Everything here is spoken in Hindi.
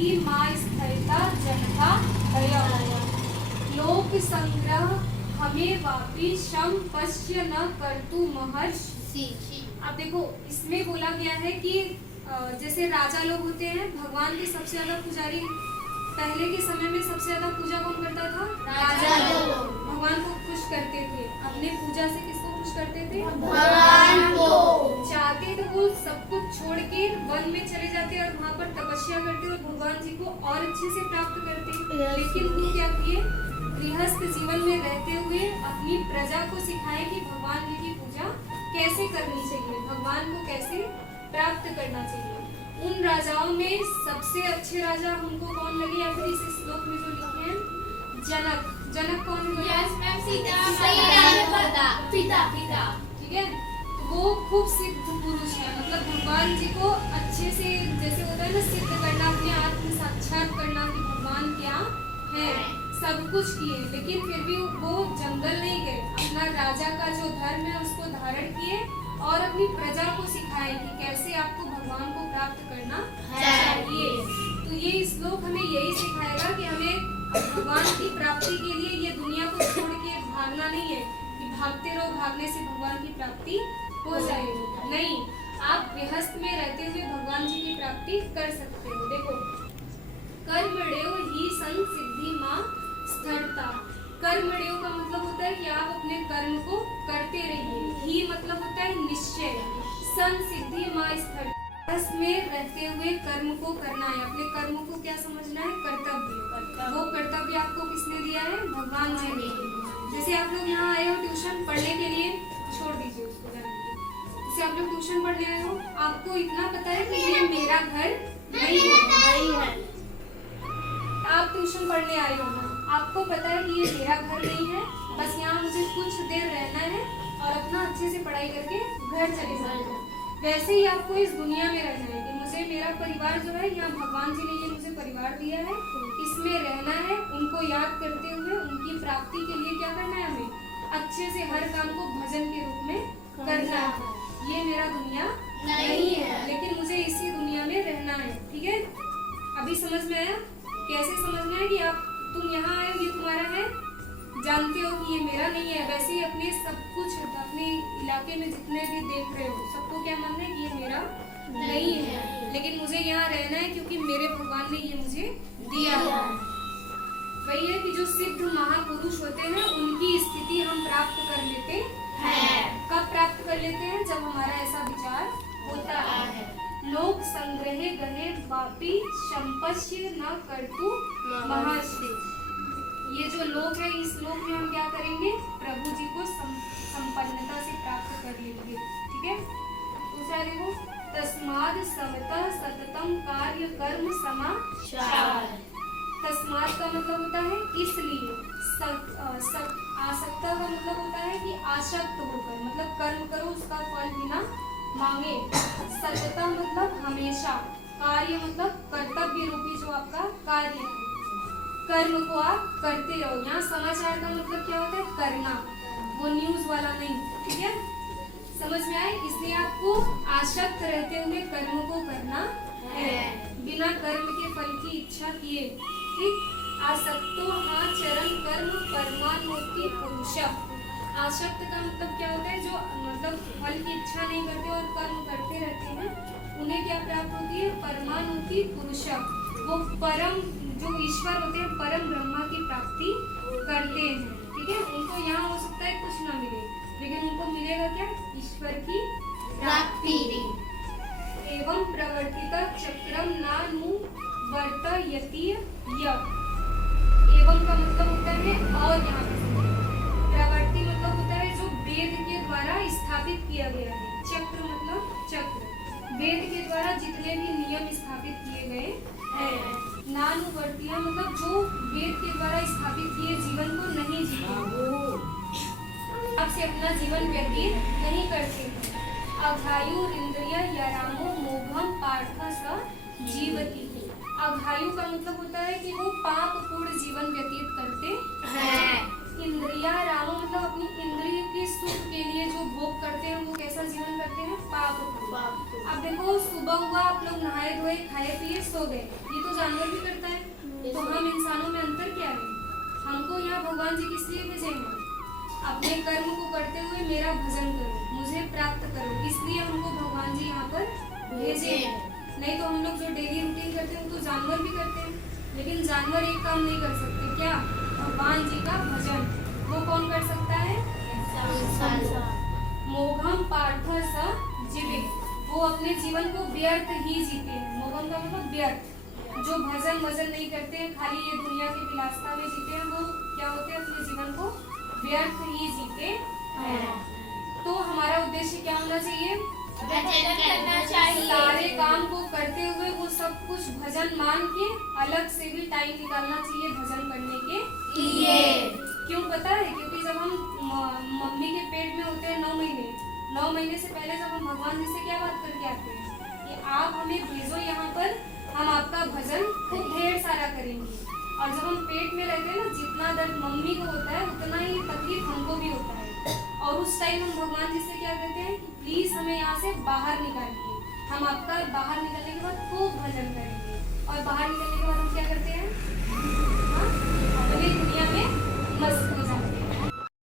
सिद्धि माँ स्थिरता जनता दया। लोक संग्रह हमें वापी शम पश्य न करतु महर्षि। अब देखो इसमें बोला गया है कि जैसे राजा लोग होते हैं, भगवान के सबसे ज्यादा पुजारी, पहले के समय में सबसे ज्यादा पूजा कौन करता था? राजा लोग। भगवान को खुश करते थे, अपने पूजा से किसको खुश करते थे? भगवान को। चाहते तो वो सब कुछ छोड़ के वन में चले जाते और वहाँ पर तपस्या करते और भगवान जी को और अच्छे से प्राप्त करते। लेकिन वो क्या किए? गृहस्थ जीवन में रहते हुए अपनी प्रजा को सिखाए कि भगवान जी की पूजा कैसे करनी चाहिए, भगवान को कैसे प्राप्त करना चाहिए। उन राजाओं में सबसे अच्छे राजा हमको कौन लगे, या फिर इस श्लोक में जो लिखे हैं? जनक। जनक कौन है? यस मैम, पिता। ठीक है, वो खूब सिद्ध पुरुष है, मतलब भगवान जी को अच्छे से, जैसे होता है ना, सिद्ध करना, अपने आत्म साक्षात करना कि भगवान क्या है, सब कुछ किए। लेकिन फिर भी वो जंगल नहीं गए, अपना राजा का जो धर्म है उसको धारण किए और अपनी प्रजा को सिखाए कि कैसे आपको भगवान को प्राप्त करना चाहिए। तो ये श्लोक हमें यही सिखाएगा कि हमें भगवान की प्राप्ति के लिए ये दुनिया को छोड़ के भागना नहीं है कि भागते रहो, भागने से भगवान की प्राप्ति हो जाएगी। नहीं, आप गृहस्थ में रहते हुए भगवान जी की प्राप्ति कर सकते हो। देखो, कर्मण्यो हि सन सिद्धि मां स्थिरता। कर्मण्यो का मतलब होता है कि आप अपने कर्म को करते रहिए। ही मतलब होता है निश्चय, सन सिद्धि मां स्थिरता, में रहते हुए कर्म को करना है। अपने कर्म को क्या समझना है? कर्तव्य। वो कर्तव्य आपको किसने दिया है? भगवान जी ने। जैसे आप लोग यहाँ आए हो ट्यूशन पढ़ने के लिए, छोड़ दीजिए उसको, जैसे आप लोग ट्यूशन पढ़ने आए हो, आपको इतना पता है कि ये मेरा घर नहीं है। आप ट्यूशन पढ़ने आए हो ना, आपको पता है कि ये मेरा घर नहीं है, बस यहाँ मुझे कुछ देर रहना है और अपना अच्छे से पढ़ाई करके घर चले जाना है। वैसे ही आपको इस दुनिया में रहना है कि मुझे मेरा परिवार जो है, यहाँ भगवान जी ने ये मुझे परिवार दिया है, इसमें रहना है। उनको याद करते हुए उनकी प्राप्ति के लिए क्या करना है? हमें अच्छे से हर काम को भजन के रूप में करना है। ये मेरा दुनिया नहीं है, लेकिन मुझे इसी दुनिया में रहना है। ठीक है, अभी समझ में आया? कैसे समझ में आया कि आप, तुम यहाँ आए, ये तुम्हारा है, जानते हो कि ये मेरा नहीं है। वैसे ही अपने सब कुछ, अपने इलाके में जितने भी देख रहे हो, सबको क्या मानना है कि ये मेरा नहीं है, लेकिन मुझे यहाँ रहना है क्योंकि मेरे भगवान ने ये मुझे दिया है। वही है कि जो सिद्ध महापुरुष होते हैं उनकी स्थिति हम प्राप्त कर लेते हैं। कब प्राप्त कर लेते हैं? जब हमारा ऐसा विचार होता है। लोक संग्रहे गहे वापी संपश्य न करतु महर्षि। ये जो लोक है, इस लोक में हम क्या करेंगे? प्रभु जी को संपन्नता से प्राप्त कर लेंगे। ठीक है, दूसरा देखो, तस्माद समता सततम कार्य कर्म समाचार। तस्माद का मतलब होता है इसलिए, आसक्ता का मतलब होता है कि आसक्त होकर, मतलब कर्म करो उसका फल बिना मांगे। सतता मतलब हमेशा, कार्य मतलब कर्तव्य रूपी जो आपका कार्य है, कर्म को आप करते रहो। यहाँ समाचार का मतलब क्या होता है? करना, वो न्यूज वाला नहीं। ठीक है, समझ में आए? इसलिए आपको आसक्त रहते हुए कर्म को करना है, बिना कर्म के फल की इच्छा किए। ठीक, आसक्तो हाँ चरण कर्म परमानोति पुरुष। आसक्त का मतलब क्या होता है? जो मतलब फल की इच्छा नहीं करते और कर्म करते रहते हैं, उन्हें क्या प्राप्त होती है? परमानोति पुरुष। वो परम जो ईश्वर होते हैं, परम ब्रह्मा की प्राप्ति करते हैं। ठीक है, उनको यहाँ हो सकता है कुछ ना मिले, लेकिन उनको मिलेगा क्या? ईश्वर की प्राप्ति। एवं प्रवर्तित चक्रम नानुवर्तयति यः। एवं का मतलब होता है और, यहाँ प्रवर्ति मतलब होता है जो वेद के द्वारा स्थापित किया गया है। चक्र मतलब चक्र, वेद के द्वारा जितने भी नियम स्थापित किए गए हैं। नानुवर्तिया मतलब जो वेद के द्वारा स्थापित किए जीवन को नहीं जीते, आपसे अपना जीवन व्यतीत नहीं करते। अघायु इंद्रिय यरामो मोघम पार्थ स जीवति। अघायु का मतलब होता है कि वो पाप पूर्ण जीवन व्यतीत करते हैं। इंद्रिया रामो मतलब अपनी इंद्रिय के सुख के लिए जो भोग करते हैं वो कैसा जीवन करते हैं, पाप पूर्ण। अब देखो सुबह हुआ आप लोग नहाए धोए खाए पिए सो गए, ये तो जानवर भी करता है, तो हम इंसानों में अंतर क्या है? हमको यहाँ भगवान जी किस लिए भेजे हैं? अपने कर्म को करते हुए मेरा भजन करो, मुझे प्राप्त करो, इसलिए हमको भगवान जी यहाँ पर भेजे हैं। नहीं तो हम लोग जो डेली रूटीन करते हैं वो तो जानवर भी करते हैं, लेकिन जानवर एक काम नहीं कर सकते, क्या? भगवान जी का भजन। वो कौन कर सकता है? मोघम पार्थ स जीवे, वो अपने जीवन को व्यर्थ ही जीते हैं। मोघम का मतलब व्यर्थ, जो भजन वजन नहीं करते हैं, खाली ये दुनिया की विलासता में जीते हैं, वो क्या होते हैं? अपने जीवन को व्यर्थ ही जीते हैं। तो हमारा उद्देश्य क्या होना चाहिए? भजन करना चाहिए। सारे काम को करते हुए वो सब कुछ भजन मान के अलग से भी टाइम निकालना चाहिए भजन करने के लिए। क्यों पता है? क्योंकि जब हम मम्मी के पेट में होते हैं 9 महीने से पहले जब हम भगवान जी से क्या बात करके आते हैं कि आप हमें भेजो यहाँ पर, हम आपका भजन खूब ढेर सारा करेंगे। और जब हम पेट में रहते हैं ना, जितना दर्द मम्मी को होता है उतना ही तकलीफ हमको भी होता है। और उस टाइम हम भगवान जी से क्या कहते हैं कि प्लीज हमें यहाँ से बाहर निकालिए, हम आपका बाहर निकलने के बाद खूब भजन करेंगे। और बाहर निकलने के